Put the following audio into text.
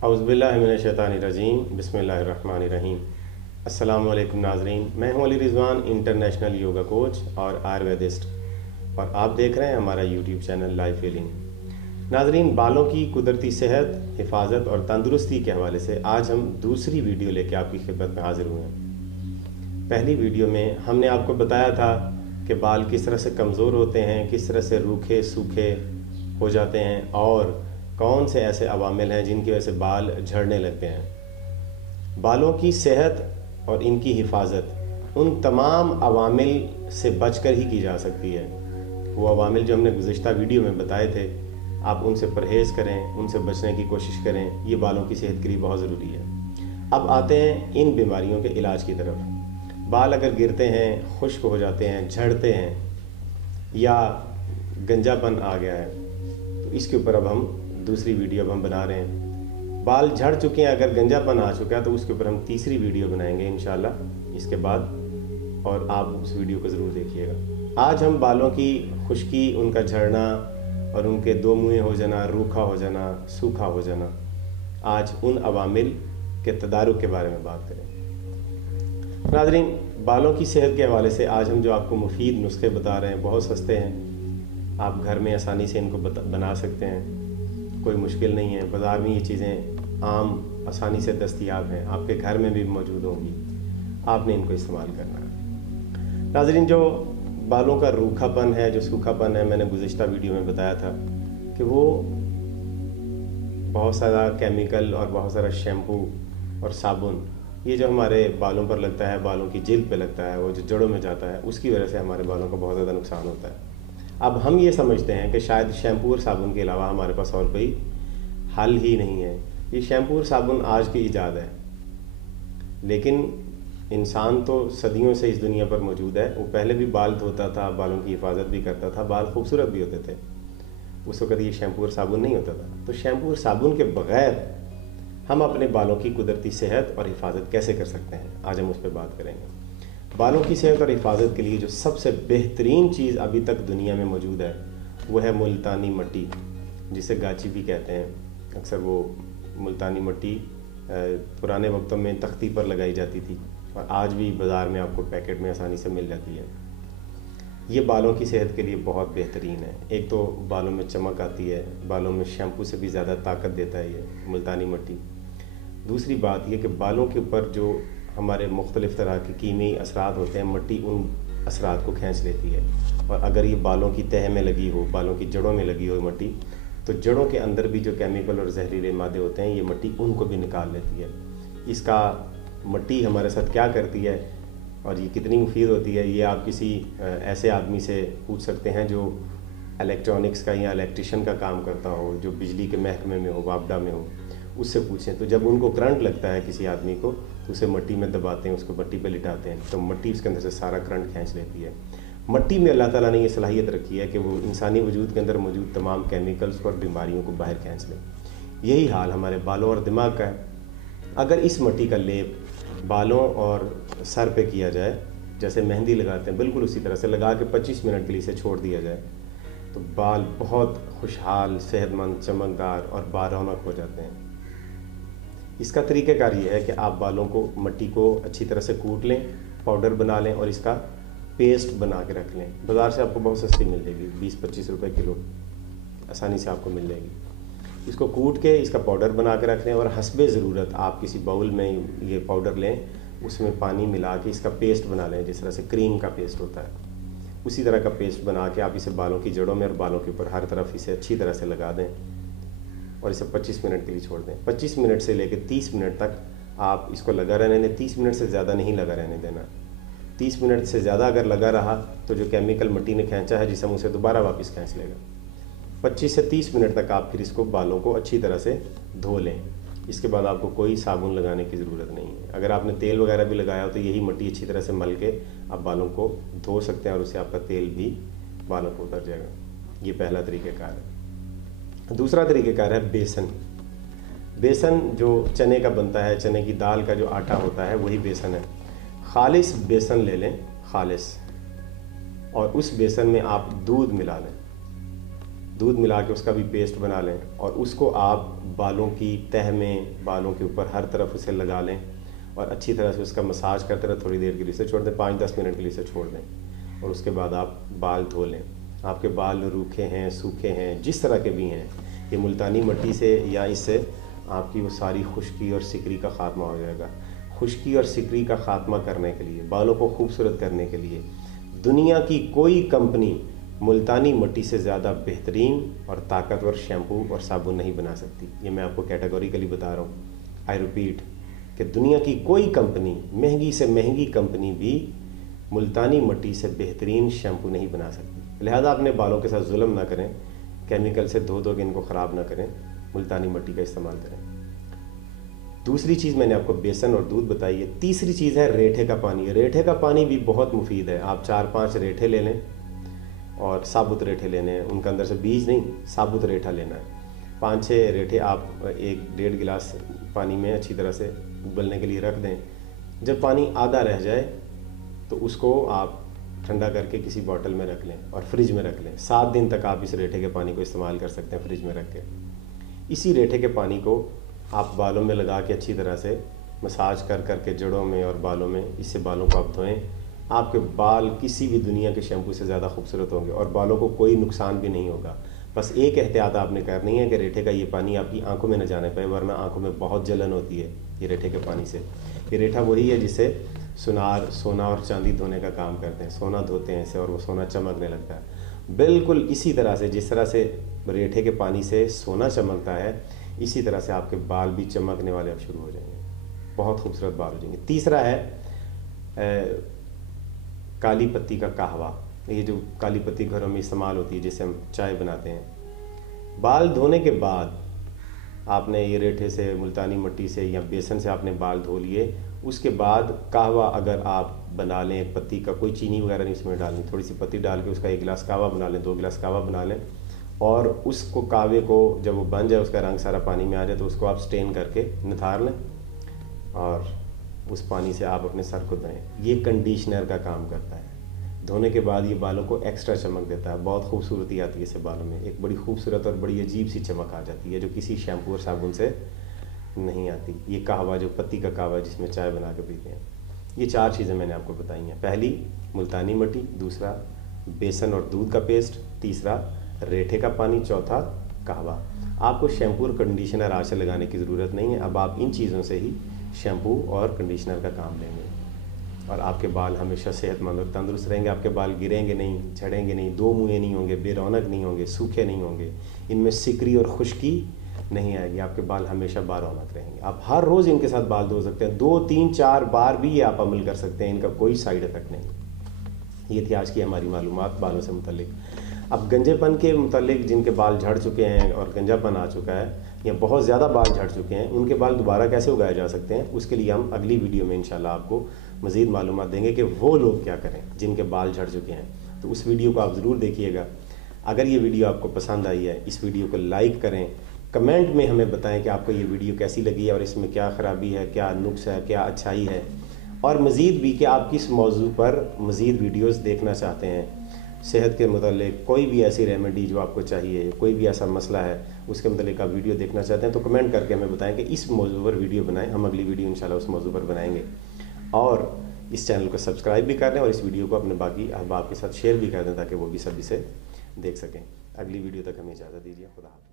औज़ुबिल्लाहिमिनश्शैतानिर्रजीम बिस्मिल्लाहिर्रहमानिर्रहीम। अस्सलामु अलैकुम नाज़रीन, मैं हूं Ali Rizwan, international yoga coach और आयुर्वेदिस्ट, और आप देख रहे हैं हमारा यूट्यूब चैनल लाइफ हीलिंग। नाज़रीन, बालों की कुदरती सेहत, हिफाजत और तंदुरुस्ती के हवाले से आज हम दूसरी वीडियो लेके आपकी खिदमत में हाज़िर हुए हैं। पहली वीडियो में हमने आपको बताया था कि बाल किस तरह से कमज़ोर होते हैं, किस तरह से रूखे सूखे हो जाते हैं और कौन से ऐसे अवामिल हैं जिनकी वजह से बाल झड़ने लगते हैं। बालों की सेहत और इनकी हिफाजत उन तमाम अवामिल से बचकर ही की जा सकती है। वो अवामिल जो हमने गुज़िश्ता वीडियो में बताए थे, आप उनसे परहेज़ करें, उनसे बचने की कोशिश करें, ये बालों की सेहत के लिए बहुत ज़रूरी है। अब आते हैं इन बीमारियों के इलाज की तरफ। बाल अगर गिरते हैं, खुश्क हो जाते हैं, झड़ते हैं या गंजापन आ गया है, तो इसके ऊपर अब हम दूसरी वीडियो अब हम बना रहे हैं। बाल झड़ चुके हैं, अगर गंजापन आ चुका है, तो उसके ऊपर हम तीसरी वीडियो बनाएंगे इंशाल्लाह इसके बाद, और आप उस वीडियो को ज़रूर देखिएगा। आज हम बालों की खुश्की, उनका झड़ना और उनके दो मुँहे हो जाना, रूखा हो जाना, सूखा हो जाना, आज उन अवामिल के तदारुक के बारे में बात करें। नाज़रीन, बालों की सेहत के हवाले से आज हम जो आपको मुफीद नुस्खे बता रहे हैं, बहुत सस्ते हैं, आप घर में आसानी से इनको बना सकते हैं, कोई मुश्किल नहीं है। बाज़ार में ये चीज़ें आम आसानी से दस्तयाब हैं, आपके घर में भी मौजूद होंगी, आपने इनको इस्तेमाल करना है। नाज़रीन, जो बालों का रूखापन है, जो सूखापन है, मैंने गुज़िश्ता वीडियो में बताया था कि वो बहुत सारा केमिकल और बहुत सारा शैम्पू और साबुन, ये जो हमारे बालों पर लगता है, बालों की जिल्द पे लगता है, वो जो जड़ों में जाता है, उसकी वजह से हमारे बालों को बहुत ज़्यादा नुकसान होता है। अब हम ये समझते हैं कि शायद शैम्पू और साबुन के अलावा हमारे पास और कोई हल ही नहीं है। ये शैम्पू और साबुन आज की ईजाद है, लेकिन इंसान तो सदियों से इस दुनिया पर मौजूद है। वो पहले भी बाल धोता था, बालों की हिफाजत भी करता था, बाल खूबसूरत भी होते थे। उस वक़्त ये शैम्पू और साबुन नहीं होता था। तो शैम्पू और साबुन के बग़ैर हम अपने बालों की कुदरती सेहत और हिफाजत कैसे कर सकते हैं, आज हम उस पर बात करेंगे। बालों की सेहत और हिफाजत के लिए जो सबसे बेहतरीन चीज़ अभी तक दुनिया में मौजूद है, वो है मुल्तानी मट्टी, जिसे गाची भी कहते हैं। अक्सर वो मुल्तानी मट्टी पुराने वक्तों में तख्ती पर लगाई जाती थी, और आज भी बाज़ार में आपको पैकेट में आसानी से मिल जाती है। ये बालों की सेहत के लिए बहुत बेहतरीन है। एक तो बालों में चमक आती है, बालों में शैम्पू से भी ज़्यादा ताकत देता है ये मुल्तानी मट्टी। दूसरी बात ये कि बालों के ऊपर जो हमारे मुख्तलिफ़ तरह के कीमियाई असरात होते हैं, मट्टी उन असरात को खींच लेती है। और अगर ये बालों की तह में लगी हो, बालों की जड़ों में लगी हो मट्टी, तो जड़ों के अंदर भी जो केमिकल और जहरीले मादे होते हैं, ये मट्टी उनको भी निकाल लेती है। इसका मट्टी हमारे साथ क्या करती है और ये कितनी मुफीद होती है, ये आप किसी ऐसे आदमी से पूछ सकते हैं जो इलेक्ट्रॉनिक्स का या इलेक्ट्रिशियन का काम करता हो, जो बिजली के महकमे में हो, वापडा में हो, उससे पूछें। तो जब उनको करंट लगता है किसी आदमी को, तो उसे मट्टी में दबाते हैं, उसको मट्टी पे लिटाते हैं, तो मट्टी उसके अंदर से सारा करंट खींच लेती है। मट्टी में अल्लाह ताला ने ये सलाहियत रखी है कि वो इंसानी वजूद के अंदर मौजूद तमाम केमिकल्स और बीमारियों को बाहर खींच ले। यही हाल हमारे बालों और दिमाग का है। अगर इस मट्टी का लेप बालों और सर पे किया जाए, जैसे मेहंदी लगाते हैं, बिल्कुल उसी तरह से लगा के 25 मिनट के लिए इसे छोड़ दिया जाए, तो बाल बहुत खुशहाल, सेहतमंद, चमकदार और बारौनक हो जाते हैं। इसका तरीक़ाकार ये है कि आप बालों को, मट्टी को अच्छी तरह से कूट लें, पाउडर बना लें और इसका पेस्ट बना के रख लें। बाज़ार से आपको बहुत सस्ती मिल जाएगी, 20-25 रुपए किलो आसानी से आपको मिल जाएगी। इसको कूट के इसका पाउडर बना के रख लें, और हस्बे ज़रूरत आप किसी बाउल में ये पाउडर लें, उसमें पानी मिला के इसका पेस्ट बना लें, जिस तरह से क्रीम का पेस्ट होता है, उसी तरह का पेस्ट बना के आप इसे बालों की जड़ों में और बालों के ऊपर हर तरफ इसे अच्छी तरह से लगा दें और इसे 25 मिनट के लिए छोड़ दें। 25 मिनट से लेकर 30 मिनट तक आप इसको लगा रहने दें। 30 मिनट से ज़्यादा नहीं लगा रहने देना। 30 मिनट से ज़्यादा अगर लगा रहा तो जो केमिकल मट्टी ने खींचा है जिसम, उसे दोबारा वापस खींच लेगा। 25 से 30 मिनट तक आप फिर इसको बालों को अच्छी तरह से धो लें। इसके बाद आपको कोई साबुन लगाने की ज़रूरत नहीं है। अगर आपने तेल वगैरह भी लगाया हो तो यही मट्टी अच्छी तरह से मल के आप बालों को धो सकते हैं, और उससे आपका तेल भी बालों को उतर जाएगा। ये पहला तरीक़ाकार है। दूसरा तरीक़ाकार है बेसन। बेसन जो चने का बनता है, चने की दाल का जो आटा होता है, वही बेसन है। खालिस बेसन ले लें, खालिस, और उस बेसन में आप दूध मिला लें। दूध मिला के उसका भी पेस्ट बना लें और उसको आप बालों की तह में, बालों के ऊपर हर तरफ उसे लगा लें और अच्छी तरह से उसका मसाज करते रहे, थोड़ी देर के लिए इसे छोड़ दें, 5-10 मिनट के लिए इसे छोड़ दें और उसके बाद आप बाल धो लें। आपके बाल रूखे हैं, सूखे हैं, जिस तरह के भी हैं, ये मुल्तानी मिट्टी से या इससे आपकी वो सारी खुश्की और सिकरी का ख़ात्मा हो जाएगा। खुश्की और सिकरी का ख़ात्मा करने के लिए, बालों को खूबसूरत करने के लिए दुनिया की कोई कंपनी मुल्तानी मिट्टी से ज़्यादा बेहतरीन और ताकतवर शैम्पू और साबुन नहीं बना सकती। ये मैं आपको कैटेगोरिकली बता रहा हूँ। आई रिपीट कि दुनिया की कोई कंपनी, महंगी से महंगी कंपनी भी मुल्तानी मिट्टी से बेहतरीन शैम्पू नहीं बना सकती। लिहाजा अपने बालों के साथ जुल्म ना करें, केमिकल से धो के इनको ख़राब ना करें, मुल्तानी मिट्टी का इस्तेमाल करें। दूसरी चीज़ मैंने आपको बेसन और दूध बताई है। तीसरी चीज़ है रेठे का पानी। रेठे का पानी भी बहुत मुफीद है। आप 4-5 रेठे ले लें और साबुत रेठे लेने हैं, उनके अंदर से बीज नहीं, साबुत रेठा लेना है। 5-6 रेठे आप 1-1.5 गिलास पानी में अच्छी तरह से उबलने के लिए रख दें। जब पानी आधा रह जाए तो उसको आप ठंडा करके किसी बोतल में रख लें और फ्रिज में रख लें। 7 दिन तक आप इस रेठे के पानी को इस्तेमाल कर सकते हैं फ्रिज में रख के। इसी रेठे के पानी को आप बालों में लगा के अच्छी तरह से मसाज कर के जड़ों में और बालों में, इससे बालों को आप धोएं। आपके बाल किसी भी दुनिया के शैम्पू से ज़्यादा खूबसूरत होंगे और बालों को कोई नुकसान भी नहीं होगा। बस एक एहतियात आपने करनी है कि रेठे का ये पानी आपकी आंखों में न जाने पाए, वरना आंखों में बहुत जलन होती है ये रेठे के पानी से। ये रेठा वही है जिसे सुनार, सोना और चांदी धोने का काम करते हैं। सोना धोते हैं इसे और वो सोना चमकने लगता है। बिल्कुल इसी तरह से, जिस तरह से रेठे के पानी से सोना चमकता है, इसी तरह से आपके बाल भी चमकने वाले अब शुरू हो जाएंगे, बहुत खूबसूरत बाल हो जाएंगे। तीसरा है काली पत्ती का कहवा। ये जो काली पत्ती घरों में इस्तेमाल होती है, जिसे हम चाय बनाते हैं। बाल धोने के बाद आपने ये रेठे से, मुल्तानी मिट्टी से या बेसन से आपने बाल धो लिए, उसके बाद कहवा अगर आप बना लें, एक पत्ती का, कोई चीनी वगैरह नहीं उसमें डालनी, थोड़ी सी पत्ती डाल के उसका 1 गिलास कहवा बना लें, 2 गिलास कहवा बना लें और उसको कहवे को जब वो बन जाए, उसका रंग सारा पानी में आ जाए, तो उसको आप स्टेन करके निथार लें और उस पानी से आप अपने सर को धोएं। ये कंडीशनर का काम करता है। धोने के बाद ये बालों को एक्स्ट्रा चमक देता है, बहुत खूबसूरती आती है इससे बालों में, एक बड़ी खूबसूरत और बड़ी अजीब सी चमक आ जाती है जो किसी शैम्पू और साबुन से नहीं आती। ये कहवा, जो पत्ती का कहवा जिसमें चाय बना के पीते हैं, ये 4 चीज़ें मैंने आपको बताई हैं। पहली मुल्तानी मिट्टी, दूसरा बेसन और दूध का पेस्ट, तीसरा रेठे का पानी, चौथा कहवा। आपको शैम्पू और कंडीशनर आज से लगाने की ज़रूरत नहीं है। अब आप इन चीज़ों से ही शैम्पू और कंडीशनर का काम लेंगे और आपके बाल हमेशा सेहतमंद और तंदुरुस्त रहेंगे। आपके बाल गिरेंगे नहीं, झड़ेंगे नहीं, 2 मुँहे नहीं होंगे, बेरौनक नहीं होंगे, सूखे नहीं होंगे, इनमें सिकरी और खुश्की नहीं आएगी। आपके बाल हमेशा बारौनक रहेंगे। आप हर रोज़ इनके साथ बाल धो सकते हैं, 2, 3, 4 बार भी ये आप अमल कर सकते हैं, इनका कोई साइड इफ़ेक्ट नहीं। ये थी आज की हमारी मालूमात बालों से मुतल्लिक। अब गंजेपन के मुतल्लिक, जिनके बाल झड़ चुके हैं और गंजापन आ चुका है या बहुत ज़्यादा बाल झड़ चुके हैं, उनके बाल दोबारा कैसे उगाए जा सकते हैं, उसके लिए हम अगली वीडियो में इंशाल्लाह आपको मज़ीद मालूमात देंगे कि वो लोग क्या करें जिनके बाल झड़ चुके हैं। तो उस वीडियो को आप ज़रूर देखिएगा। अगर ये वीडियो आपको पसंद आई है, इस वीडियो को लाइक करें, कमेंट में हमें बताएं कि आपको ये वीडियो कैसी लगी है और इसमें क्या ख़राबी है, क्या नुक्स है, क्या अच्छाई है, और मज़ीद भी कि आप किस मौजू पर मज़ीद वीडियोस देखना चाहते हैं। सेहत के मुतालिक कोई भी ऐसी रेमेडी जो आपको चाहिए, कोई भी ऐसा मसला है उसके मुतालिक आप वीडियो देखना चाहते हैं, तो कमेंट करके हमें बताएं कि इस मौजू पर वीडियो बनाएं। हम अगली वीडियो इंशाल्लाह उस मौजू पर बनाएंगे। और इस चैनल को सब्सक्राइब भी कर दें और इस वीडियो को अपने बाकी अहबाब के साथ शेयर भी कर दें ताकि वो भी सभी से देख सकें। अगली वीडियो तक हमें इजाज़त दीजिए। खुदा हाफ़िज़।